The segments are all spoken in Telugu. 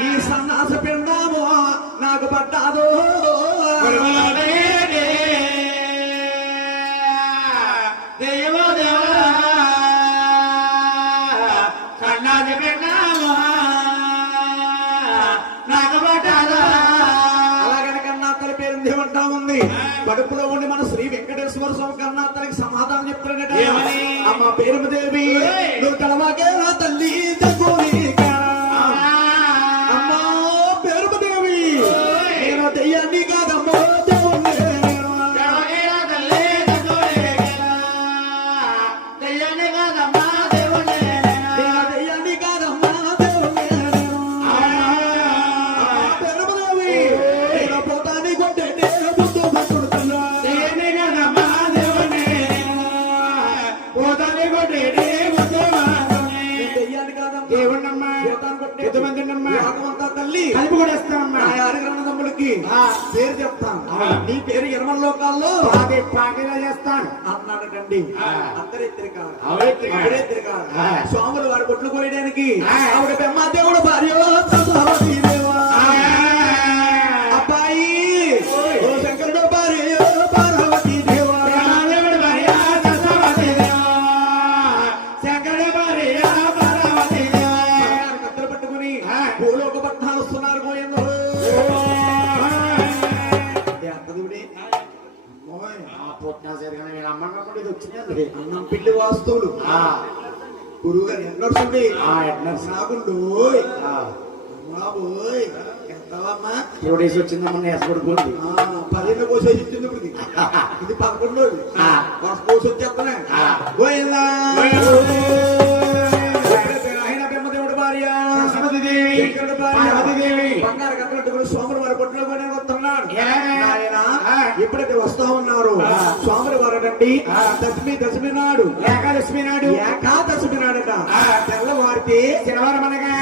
ఈ సన్నాస పిండాము నాకు పడ్డాదు కడుపులో ఉండి మన శ్రీ వెంకటేశ్వర స్వామి కన్నా తనకి సమాధానం చెప్తాడట అమ్మ పేరు దేవి నువ్వు కలవాకే నా తల్లి అమ్మా పేరు దేవి నేను దెయ్యాన్ని కాదమ్మో పేరు చెప్తాను నీ పేరు ఎనమల లోకాల్లో పాటిలా చేస్తాను అన్నాడటండి అందరెత్తిరి కాదు స్వాములు వారి కొట్లు కోయడానికి ఆవిడ బ్రహ్మదేవుడు భార్య అబ్బాయి ఓ శంకరుడు భార్య పార్వతీ దేవా శంకరుడు భార్య పార్వతీ దేవా కత్తెలు పట్టుకుని భూలోక పట్నాలు వస్తున్నారు పోయిందో అన్నం పిల్లి వాస్తువులు గురువు గారు ఎన్నర్సుండి సాగుండు ఎంతవమ్మా ఎవడేసి వచ్చిందమ్మా ఎసపడుకోండి 10 కోసేసి ఇచ్చింది ఇప్పుడు ఇది 11 కోసి వచ్చేస్తానే గోయిందా బ్రహ్మదేవుడు భార్య బంగారు కట్టబెట్టుకుని స్వాములు వారి కొట్టులో వస్తున్నాడు ఎప్పుడైతే వస్తా ఉన్నారు స్వాములు వారటండి దశమి నాడు ఏకాదశమి నాడట తెల్లవారితే శనివారం అనగా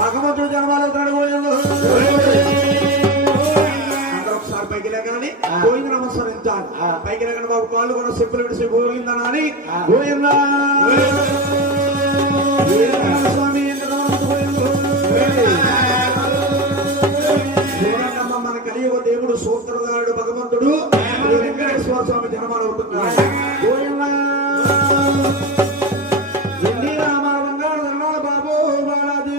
భగవంతుడు జన్మాలవుతాడు అందరూ ఒకసారి పైకి లేకని గోవింద నమస్కరించాలి పైకి లేకని బాబు కాళ్ళు కూడా చెప్పులు విడిచి గోవిందనా అని గోవిందా స్వామి మన కలియుగ దేవుడు సూత్రధారుడు భగవంతుడు వెంకటేశ్వర స్వామి జన్మాలు అవుతున్నాడు బాబు బాలాజీ